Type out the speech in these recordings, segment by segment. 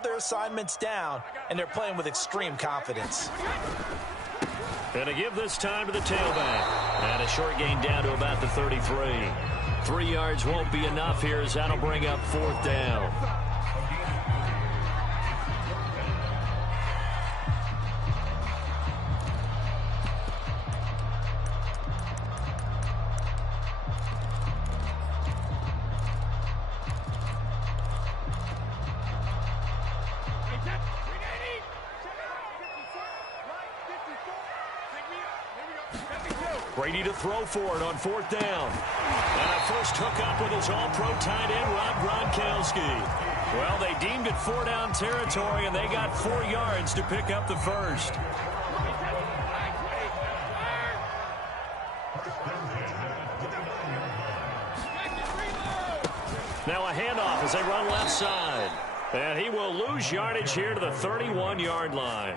all their assignments down, and they're playing with extreme confidence. Gonna give this time to the tailback. And a short gain down to about the 33. 3 yards won't be enough here as that'll bring up 4th down. Brady to throw for it on 4th down. And a first hookup with his all-pro tight end, Rob Gronkowski. Well, they deemed it 4-down territory, and they got 4 yards to pick up the first. Now a handoff as they run left side. And he will lose yardage here to the 31-yard line.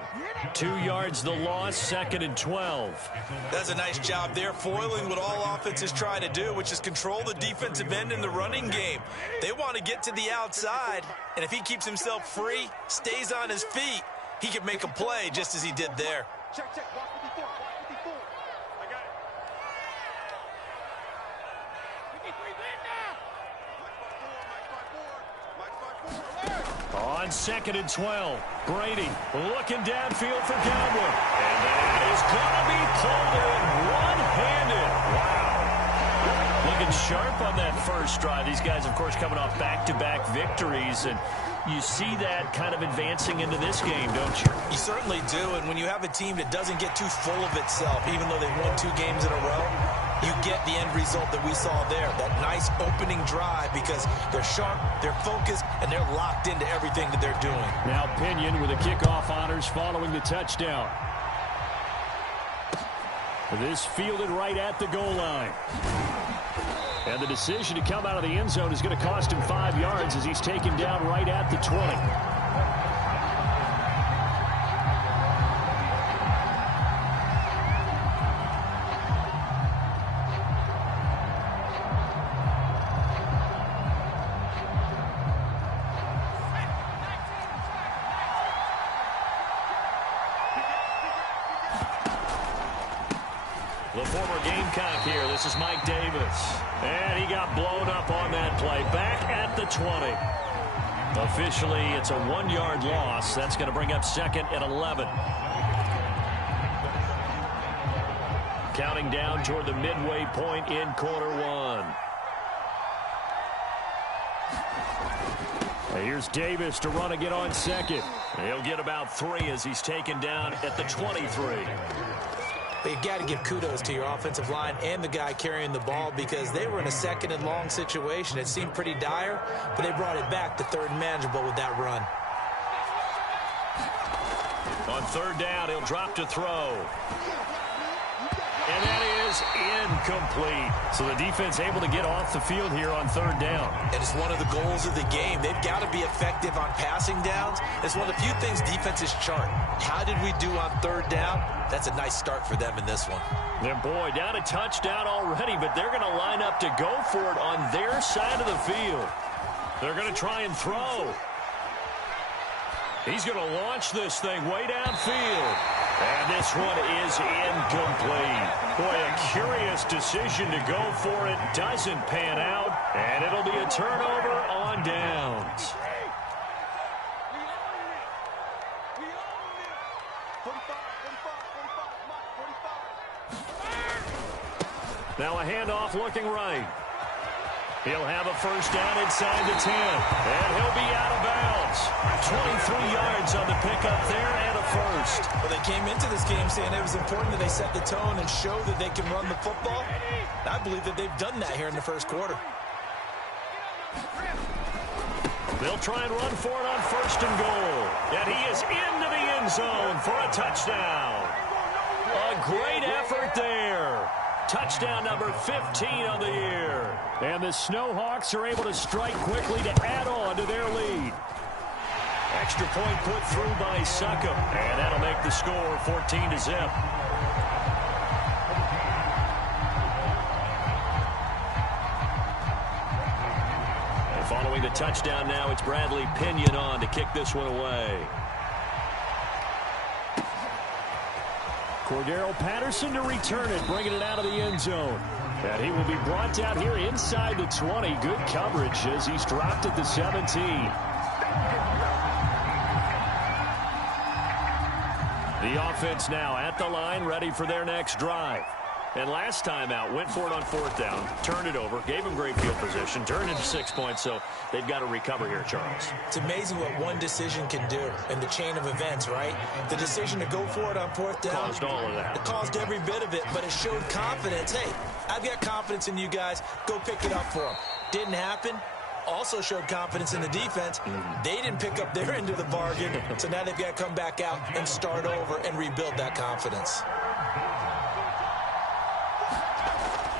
2 yards the loss, 2nd and 12. That's a nice job there, foiling what all offenses try to do, which is control the defensive end in the running game. They want to get to the outside, and if he keeps himself free, stays on his feet, he can make a play just as he did there. Check. Watch 54. Watch 54. I got it. 53 in now. On 2nd and 12, Brady looking downfield for Godwin. And that is going to be pulled in one-handed. Wow. Looking sharp on that first drive. These guys, of course, coming off back-to-back victories. And you see that kind of advancing into this game, don't you? You certainly do. And when you have a team that doesn't get too full of itself, even though they've won 2 games in a row, you get the end result that we saw there, that nice opening drive, because they're sharp, they're focused, and they're locked into everything that they're doing. Now Pinion with the kickoff honors following the touchdown. This fielded right at the goal line. And the decision to come out of the end zone is going to cost him 5 yards as he's taken down right at the 20. The former Gamecock here. This is Mike Davis. And he got blown up on that play. Back at the 20. Officially, it's a 1-yard loss. That's going to bring up 2nd and 11. Counting down toward the midway point in quarter 1. Here's Davis to run again on 2nd. He'll get about 3 as he's taken down at the 23. But you got to give kudos to your offensive line and the guy carrying the ball, because they were in a 2nd and long situation. It seemed pretty dire, but they brought it back to 3rd and manageable with that run. On 3rd down, he'll drop to throw. And that is incomplete. So the defense able to get off the field here on 3rd down. And it's one of the goals of the game. They've got to be effective on passing downs. It's one of the few things defenses chart. How did we do on 3rd down? That's a nice start for them in this one. Their boy down a touchdown already, but they're going to line up to go for it on their side of the field. They're going to try and throw. He's going to launch this thing way downfield. And this one is incomplete. Boy, a curious decision to go for it. Doesn't pan out. And it'll be a turnover on downs. Now a handoff looking right. He'll have a first down inside the 10. And he'll be out of bounds. 23 yards on the pickup there and a first. Well, they came into this game saying it was important that they set the tone and show that they can run the football. I believe that they've done that here in the first quarter. They'll try and run for it on 1st and goal. And he is into the end zone for a touchdown. A great effort there. Touchdown number 15 on the year. And the Snowhawks are able to strike quickly to add on to their lead. Extra point put through by Succop. And that'll make the score 14-0. And following the touchdown now. It's Bradley Pinion on to kick this one away. Cordero Patterson to return it, bringing it out of the end zone. And he will be brought down here inside the 20. Good coverage as he's dropped at the 17. The offense now at the line, ready for their next drive. And last time out, went for it on fourth down, turned it over, gave them great field position, turned into 6 points, so they've got to recover here, Charles. It's amazing what one decision can do in the chain of events, right? The decision to go for it on fourth down. Caused all of that. It caused every bit of it, but it showed confidence. Hey, I've got confidence in you guys. Go pick it up for them. Didn't happen. Also showed confidence in the defense. They didn't pick up their end of the bargain, so now they've got to come back out and start over and rebuild that confidence.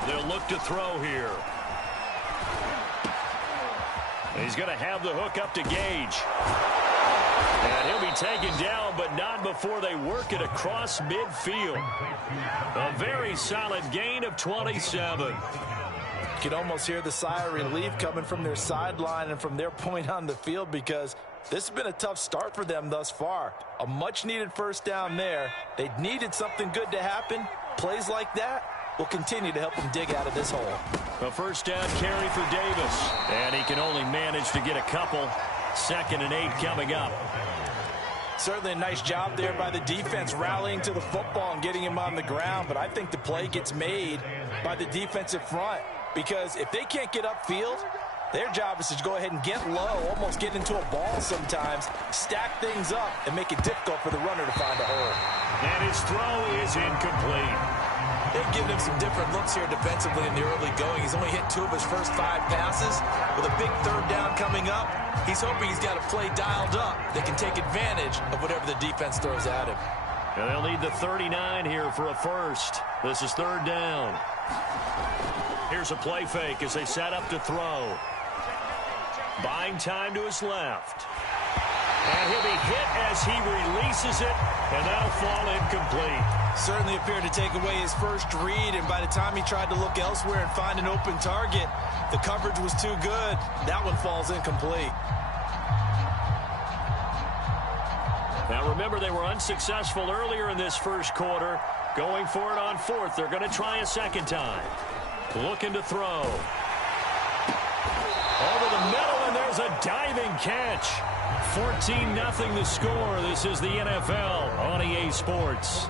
They'll look to throw here. He's going to have the hook up to Gage. And he'll be taken down, but not before they work it across midfield. A very solid gain of 27. You can almost hear the sigh of relief coming from their sideline and from their point on the field, because this has been a tough start for them thus far. A much-needed first down there. They needed something good to happen. Plays like that will continue to help them dig out of this hole. A first down carry for Davis. And he can only manage to get a couple. 2nd and 8 coming up. Certainly a nice job there by the defense rallying to the football and getting him on the ground. But I think the play gets made by the defensive front, because if they can't get upfield, their job is to go ahead and get low, almost get into a ball sometimes, stack things up, and make it difficult for the runner to find a hole. And his throw is incomplete. They've given him some different looks here defensively in the early going. He's only hit 2 of his first 5 passes. With a big third down coming up, he's hoping he's got a play dialed up that can take advantage of whatever the defense throws at him. And they'll need the 39 here for a first. This is 3rd down. Here's a play fake as they set up to throw. Buying time to his left. And he'll be hit as he releases it, and that'll fall incomplete. Certainly appeared to take away his first read, and by the time he tried to look elsewhere and find an open target, the coverage was too good. That one falls incomplete. Now remember, they were unsuccessful earlier in this first quarter. Going for it on 4th. They're going to try a second time. Looking to throw. Over the middle, and there's a diving catch. 14-0 the score. This is the NFL on EA Sports.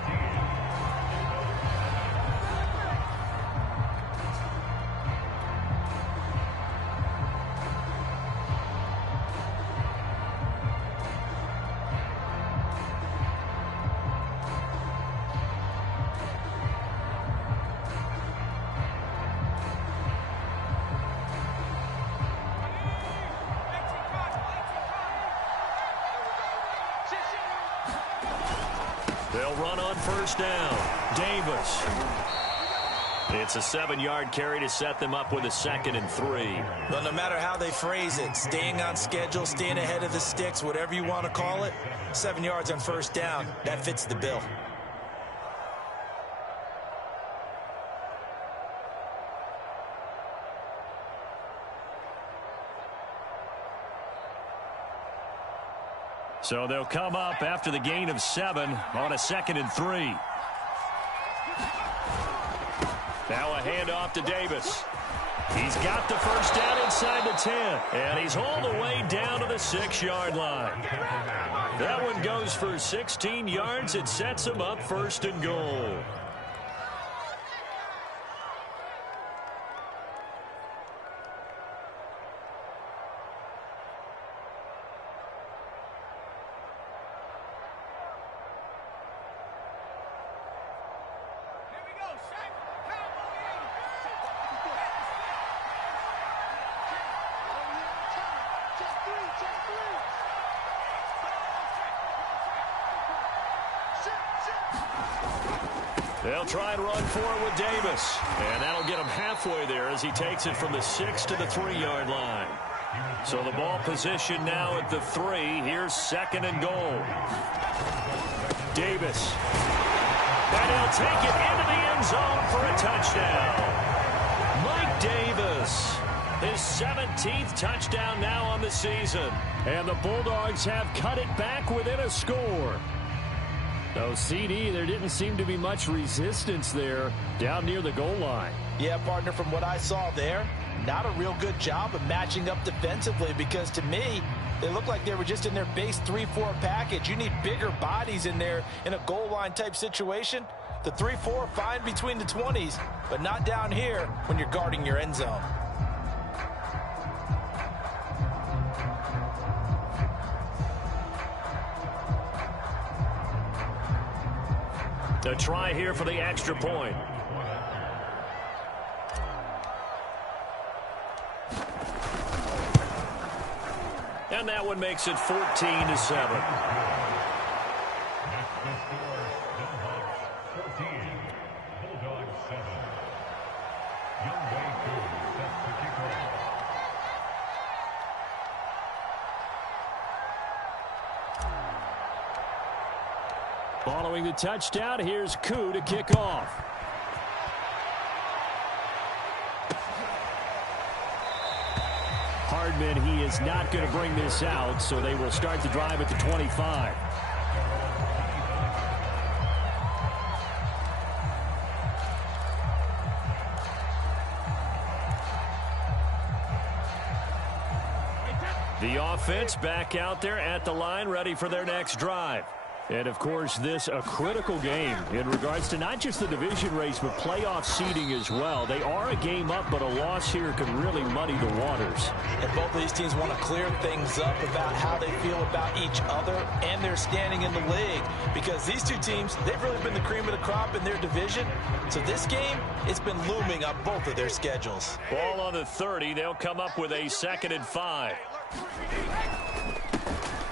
They'll run on first down. Davis. It's a 7-yard carry to set them up with a 2nd and 3. Well, no matter how they phrase it, staying on schedule, staying ahead of the sticks, whatever you want to call it, 7 yards on first down, that fits the bill. So they'll come up after the gain of 7 on a 2nd and 3. Now a handoff to Davis. He's got the first down inside the 10. And he's all the way down to the 6-yard line. That one goes for 16 yards. It sets him up 1st and goal. They'll try and run for it with Davis. And that'll get him halfway there as he takes it from the 6 to the 3-yard line. So the ball position now at the 3. Here's 2nd and goal. Davis. And he'll take it into the end zone for a touchdown. Mike Davis. His 17th touchdown now on the season. And the Bulldogs have cut it back within a score. So, CD, there didn't seem to be much resistance there down near the goal line. Yeah, partner, from what I saw there, not a real good job of matching up defensively because, to me, they looked like they were just in their base 3-4 package. You need bigger bodies in there in a goal line type situation. The 3-4, fine between the 20s, but not down here when you're guarding your end zone. A try here for the extra point. And that one makes it 14-7. Following the touchdown, here's Koo to kick off. Hardman, he is not going to bring this out, so they will start the drive at the 25. The offense back out there at the line, ready for their next drive. And, of course, this a critical game in regards to not just the division race, but playoff seeding as well. They are a game up, but a loss here could really muddy the waters. And both of these teams want to clear things up about how they feel about each other and their standing in the league. Because these two teams, they've really been the cream of the crop in their division. So this game, it's been looming on both of their schedules. Ball on the 30. They'll come up with a 2nd and 5.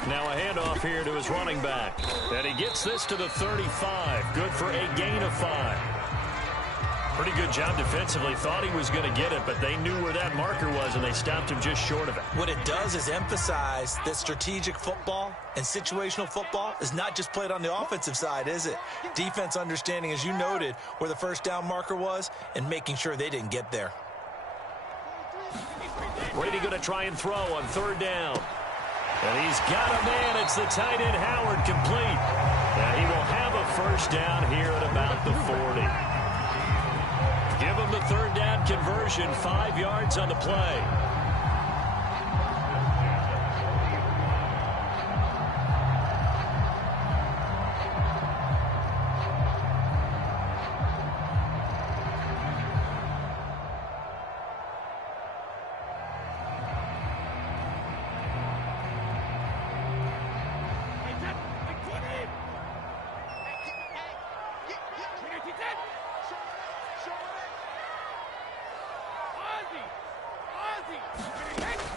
Now a handoff here to his running back. And he gets this to the 35. Good for a gain of 5. Pretty good job defensively. Thought he was going to get it, but they knew where that marker was, and they stopped him just short of it. What it does is emphasize that strategic football and situational football is not just played on the offensive side, is it? Defense understanding, as you noted, where the first down marker was and making sure they didn't get there. Brady going to try and throw on 3rd down. And he's got a man. It's the tight end, Howard, complete. And he will have a 1st down here at about the 40. Give him the 3rd down conversion, 5 yards on the play.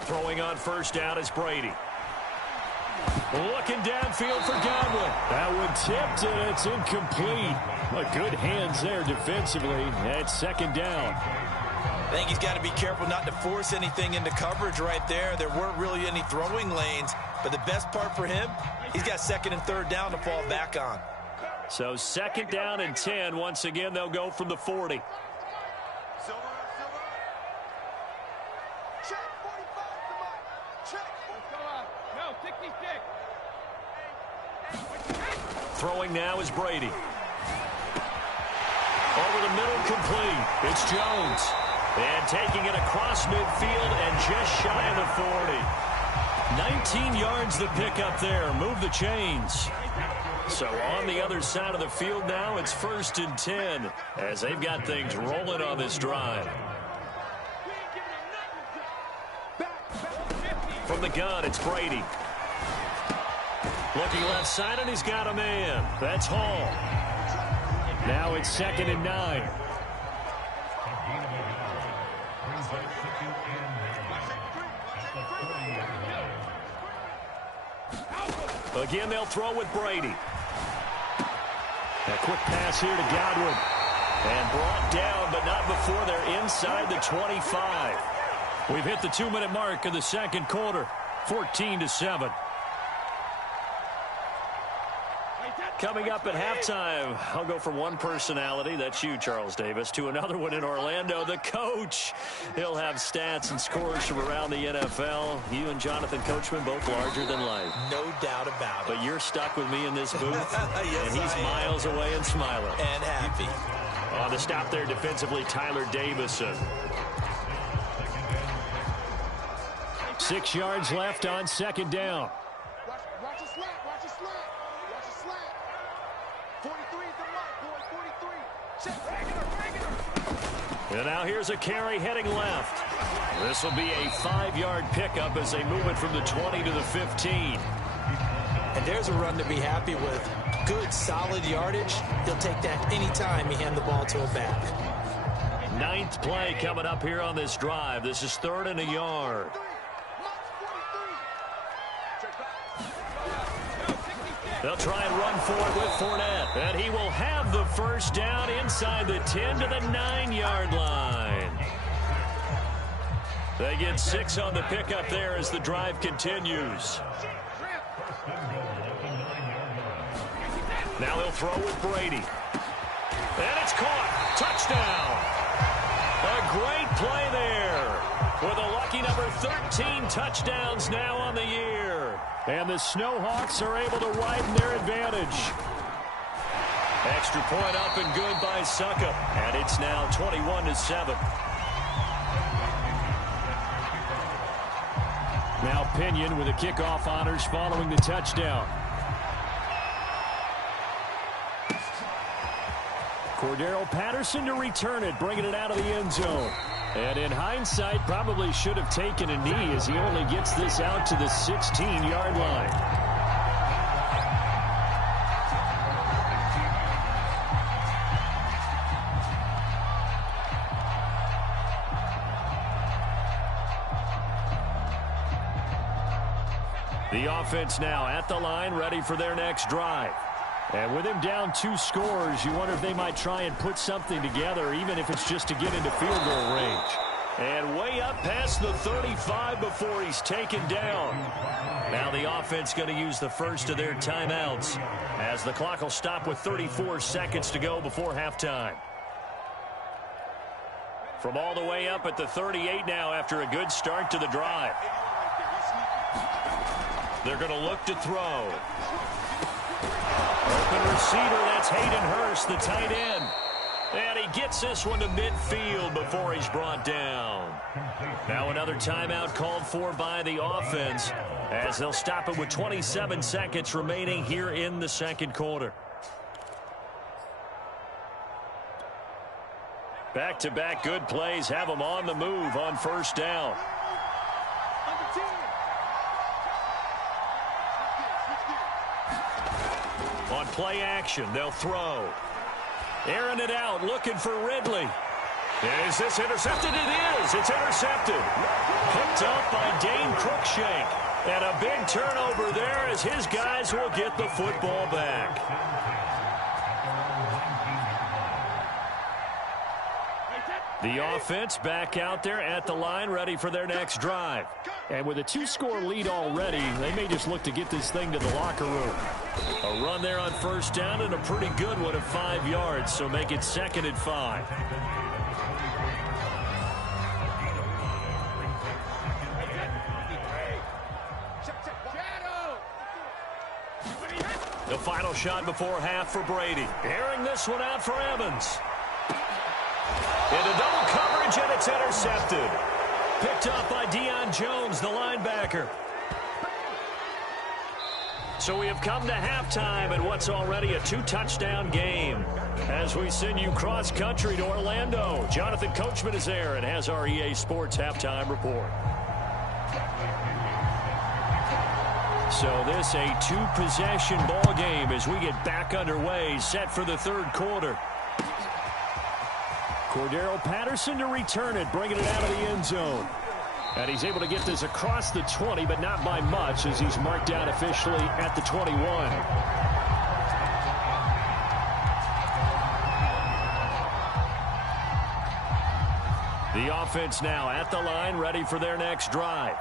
Throwing on 1st down is Brady. Looking downfield for Godwin. That one tipped, and it's incomplete. But good hands there defensively. That's 2nd down. I think he's got to be careful not to force anything into coverage right there. There weren't really any throwing lanes. But the best part for him, he's got 2nd and 3rd down to fall back on. So 2nd down and 10. Once again, they'll go from the 40. Throwing now is Brady. Over the middle, complete. It's Jones. And taking it across midfield and just shy of the 40. 19 yards the pickup there. Move the chains. So on the other side of the field now, it's 1st and 10 as they've got things rolling on this drive. From the gun, it's Brady. Looking left side, and he's got a man. That's Hall. Now it's 2nd and 9. Again, they'll throw with Brady. A quick pass here to Godwin. And brought down, but not before they're inside the 25. We've hit the 2-minute mark in the 2nd quarter. 14-7. Coming up at halftime, I'll go from one personality, that's you, Charles Davis, to another one in Orlando, the coach. He'll have stats and scores from around the NFL. You and Jonathan Coachman both larger than life. No doubt about it. But you're stuck with me in this booth, yes, and he's miles away and smiling. And happy. On the stop there defensively, Tyler Davison. 6 yards left on second down. Watch a slant, watch a slant. Watch a slant. 43 is the mark, boy, 43. Check, regular. And now here's a carry heading left. This will be a 5-yard pickup as they move it from the 20 to the 15. And there's a run to be happy with. Good, solid yardage. He'll take that anytime he hand the ball to a back. 9th play coming up here on this drive. This is 3rd and a yard. They'll try and run for it with Fournette. And he will have the first down inside the 10 to the 9-yard line. They get 6 on the pickup there as the drive continues. Now he'll throw with Brady. And it's caught. Touchdown. A great play there. With a lucky number 13 touchdowns now on the year. And the Snowhawks are able to widen their advantage. Extra point up and good by Suckup. And it's now 21-7. Now Pinion with the kickoff honors following the touchdown. Cordero Patterson to return it, bringing it out of the end zone. And in hindsight, probably should have taken a knee as he only gets this out to the 16-yard line. The offense now at the line, ready for their next drive. And with him down 2 scores, you wonder if they might try and put something together, even if it's just to get into field goal range. And way up past the 35 before he's taken down. Now the offense going to use the first of their timeouts as the clock will stop with 34 seconds to go before halftime. From all the way up at the 38 now after a good start to the drive. They're going to look to throw. Open receiver, that's Hayden Hurst, the tight end. And he gets this one to midfield before he's brought down. Now another timeout called for by the offense as they'll stop it with 27 seconds remaining here in the second quarter. Back-to-back good plays have them on the move on first down. On play action, they'll throw. Airing it out, looking for Ridley. And is this intercepted? It is. It's intercepted. Picked up by Dane Cruikshank. And a big turnover there as his guys will get the football back. The offense back out there at the line, ready for their next drive. And with a 2-score lead already, they may just look to get this thing to the locker room. A run there on first down and a pretty good one of 5 yards, so make it 2nd and 5. The final shot before half for Brady. Airing this one out for Evans. Into double coverage, and it's intercepted. Picked up by Deion Jones, the linebacker. So we have come to halftime in what's already a 2-touchdown game. As we send you cross-country to Orlando, Jonathan Coachman is there and has our EA Sports halftime report. So this a 2-possession ball game as we get back underway, set for the third quarter. Cordero Patterson to return it, bringing it out of the end zone. And he's able to get this across the 20, but not by much as he's marked out officially at the 21. The offense now at the line, ready for their next drive.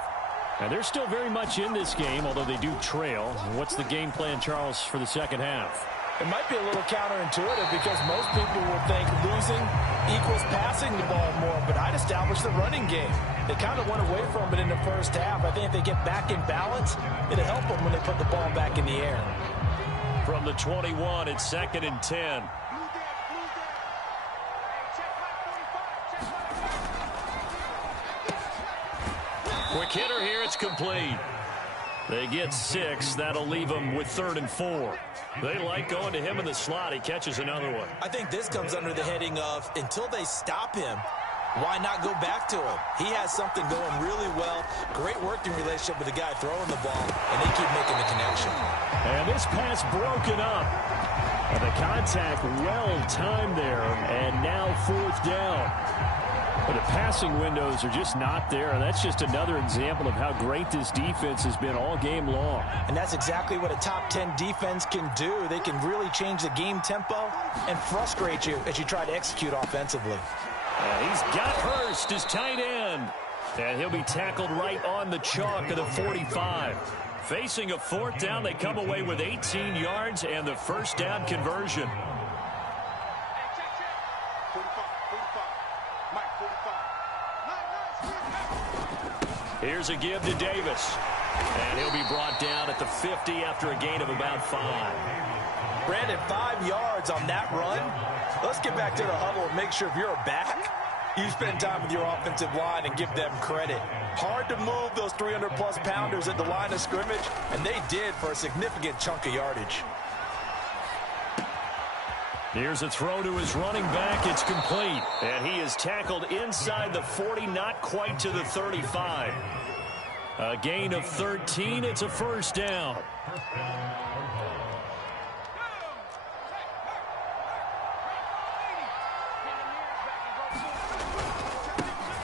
And they're still very much in this game, although they do trail. What's the game plan, Charles, for the second half? It might be a little counterintuitive because most people will think losing equals passing the ball more, but I'd establish the running game. They kind of went away from it in the first half. I think if they get back in balance, it'll help them when they put the ball back in the air. From the 21, it's 2nd and 10. Quick hitter here, it's complete. They get 6. That'll leave them with 3rd and 4. They like going to him in the slot. He catches another one. I think this comes under the heading of until they stop him, why not go back to him? He has something going really well. Great working relationship with the guy throwing the ball, and they keep making the connection. And this pass broken up. And the contact well timed there, and now 4th down. But the passing windows are just not there. And that's just another example of how great this defense has been all game long. And that's exactly what a top 10 defense can do. They can really change the game tempo and frustrate you as you try to execute offensively. And he's got Hurst as tight end. And he'll be tackled right on the chalk of the 45. Facing a 4th down, they come away with 18 yards and the first down conversion. Here's a give to Davis. And he'll be brought down at the 50 after a gain of about 5. Brandon, 5 yards on that run. Let's get back to the huddle and make sure if you're back, you spend time with your offensive line and give them credit. Hard to move those 300-plus pounders at the line of scrimmage, and they did for a significant chunk of yardage. Here's a throw to his running back. It's complete. And he is tackled inside the 40, not quite to the 35. A gain of 13. It's a first down.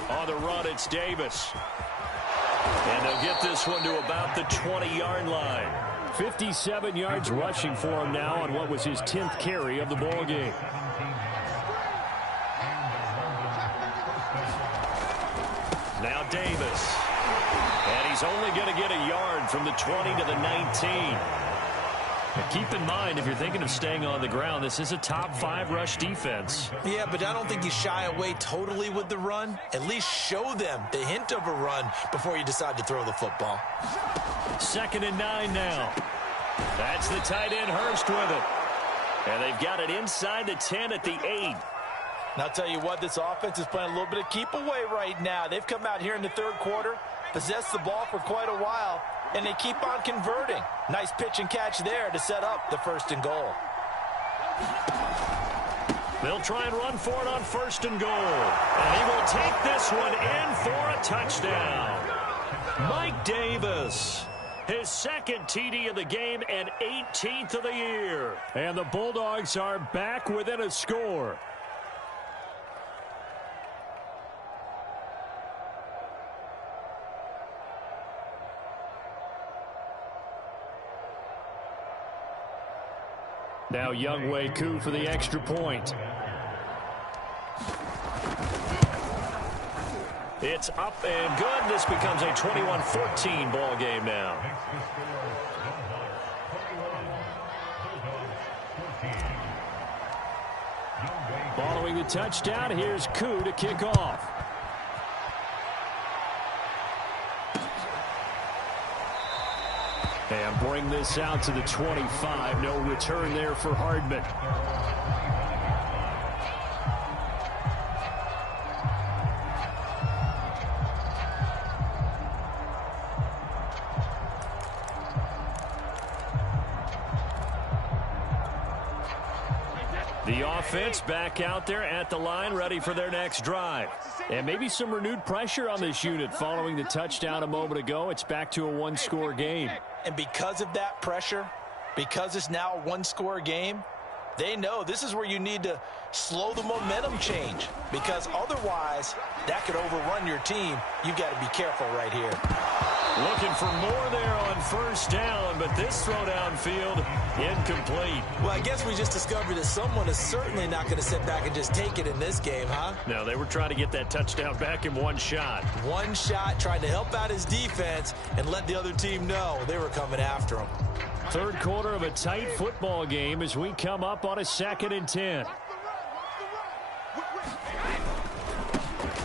On the run, it's Davis. And they'll get this one to about the 20-yard line. 57 yards rushing for him now on what was his 10th carry of the ball game. Now Davis. And he's only going to get a yard from the 20 to the 19. Now keep in mind, if you're thinking of staying on the ground, this is a top 5 rush defense. Yeah, but I don't think you shy away totally with the run. At least show them the hint of a run before you decide to throw the football. 2nd and 9 now. That's the tight end Hurst with it. And they've got it inside the 10 at the 8. And I'll tell you what, this offense is playing a little bit of keep away right now. They've come out here in the 3rd quarter, possessed the ball for quite a while, and they keep on converting. Nice pitch and catch there to set up the 1st and goal. They'll try and run for it on 1st and goal. And he will take this one in for a touchdown. Mike Davis, his 2nd TD of the game and 18th of the year. And the Bulldogs are back within a score. Now Younghoe Koo for the extra point. It's up and good. This becomes a 21-14 ball game now. Following the touchdown, here's Koo to kick off. And bring this out to the 25. No return there for Hardman. The offense back out there at the line, ready for their next drive. And maybe some renewed pressure on this unit following the touchdown a moment ago. It's back to a one-score game. And because of that pressure, because it's now a one-score game, they know this is where you need to slow the momentum change, because otherwise that could overrun your team. You've got to be careful right here. Looking for more there on 1st down, but this throw downfield incomplete. Well, I guess we just discovered that someone is certainly not going to sit back and just take it in this game, huh? No, they were trying to get that touchdown back in one shot. One shot, trying to help out his defense and let the other team know they were coming after him. Third quarter of a tight football game as we come up on a 2nd and 10.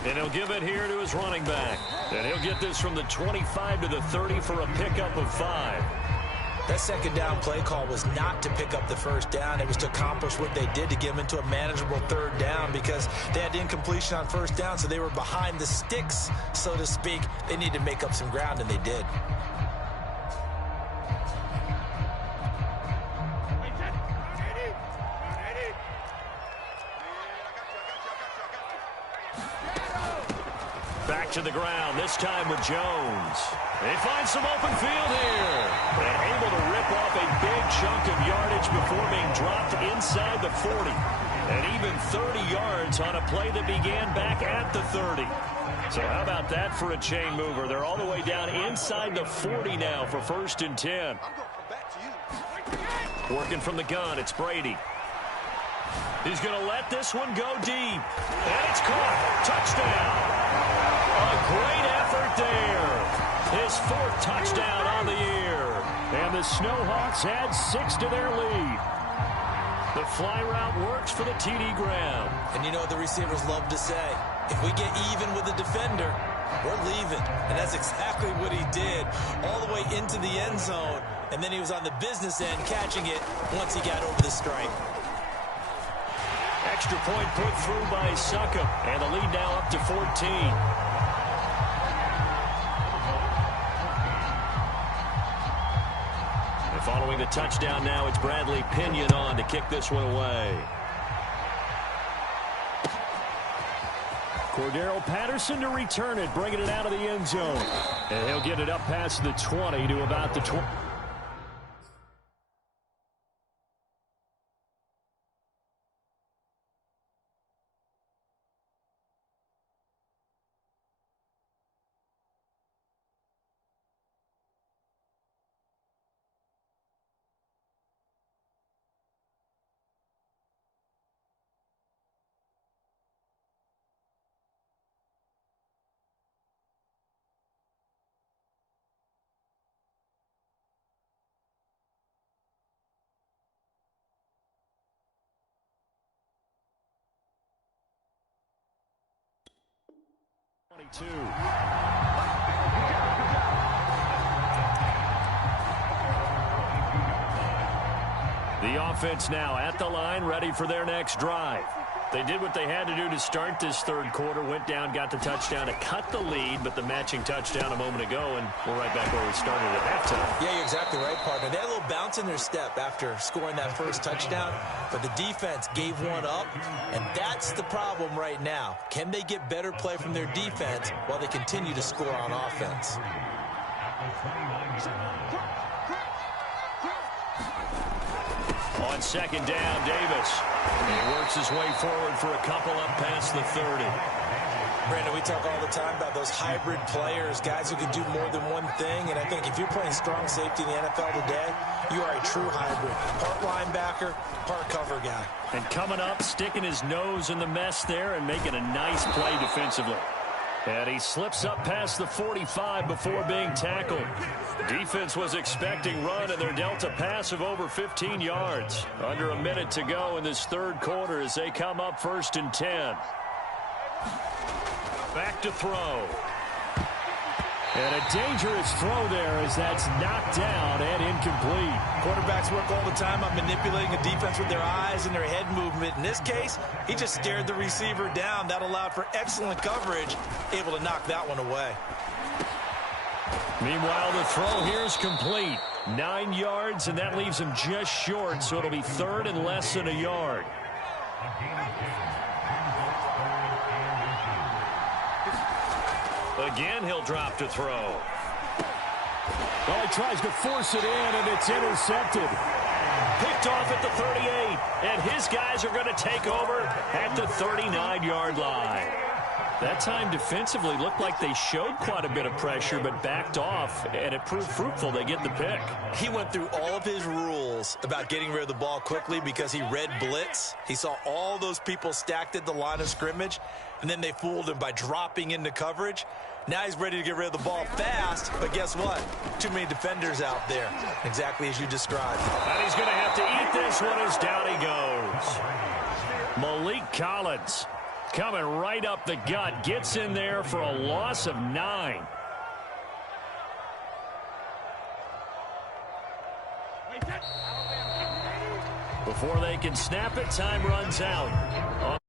And he'll give it here to his running back. And he'll get this from the 25 to the 30 for a pickup of 5. That second down play call was not to pick up the first down. It was to accomplish what they did to get them into a manageable third down because they had incompletion on first down, so they were behind the sticks, so to speak. They needed to make up some ground, and they did. Back to the ground, this time with Jones. They find some open field here. And able to rip off a big chunk of yardage before being dropped inside the 40. And even 30 yards on a play that began back at the 30. So how about that for a chain mover? They're all the way down inside the 40 now for 1st and 10. Working from the gun, it's Brady. He's going to let this one go deep. And it's caught. Touchdown. A great effort there. His 4th touchdown on the year. And the Snowhawks add 6 to their lead. The fly route works for the TD Graham. And you know what the receivers love to say? If we get even with the defender, we're leaving. And that's exactly what he did. All the way into the end zone. And then he was on the business end catching it once he got over the stripe. Extra point put through by Suckup. And the lead now up to 14. Following the touchdown now, it's Bradley Pinion on to kick this one away. Cordero Patterson to return it, bringing it out of the end zone. And he'll get it up past the 20 to about the 20. The offense now at the line, ready for their next drive. They did what they had to do to start this third quarter, went down, got the touchdown to cut the lead, but the matching touchdown a moment ago, and we're right back where we started at halftime. Yeah, you're exactly right, partner. They had a little bounce in their step after scoring that first touchdown, but the defense gave one up, and that's the problem right now. Can they get better play from their defense while they continue to score on offense? On second down, Davis. He works his way forward for a couple up past the 30. Brandon, we talk all the time about those hybrid players, guys who can do more than one thing, and I think if you're playing strong safety in the NFL today, you are a true hybrid. Part linebacker, part cover guy. And coming up, sticking his nose in the mess there and making a nice play defensively. And he slips up past the 45 before being tackled. Defense was expecting run, and they're dealt a pass of over 15 yards. Under a minute to go in this third quarter as they come up 1st and 10. Back to throw. And a dangerous throw there as that's knocked down and incomplete. Quarterbacks work all the time on manipulating a defense with their eyes and their head movement. In this case, he just stared the receiver down. That allowed for excellent coverage, able to knock that one away. Meanwhile, the throw here is complete. 9 yards, and that leaves him just short, so it'll be 3rd and less than a yard. Again, he'll drop to throw. Well, he tries to force it in, and it's intercepted. Picked off at the 38, and his guys are going to take over at the 39-yard line. That time defensively looked like they showed quite a bit of pressure but backed off, and it proved fruitful. They get the pick. He went through all of his rules about getting rid of the ball quickly because he read blitz. He saw all those people stacked at the line of scrimmage, and then they fooled him by dropping into coverage. Now he's ready to get rid of the ball fast, but guess what? Too many defenders out there, exactly as you described. And he's going to have to eat this one as down he goes. Malik Collins coming right up the gut, gets in there for a loss of 9. Before they can snap it, time runs out.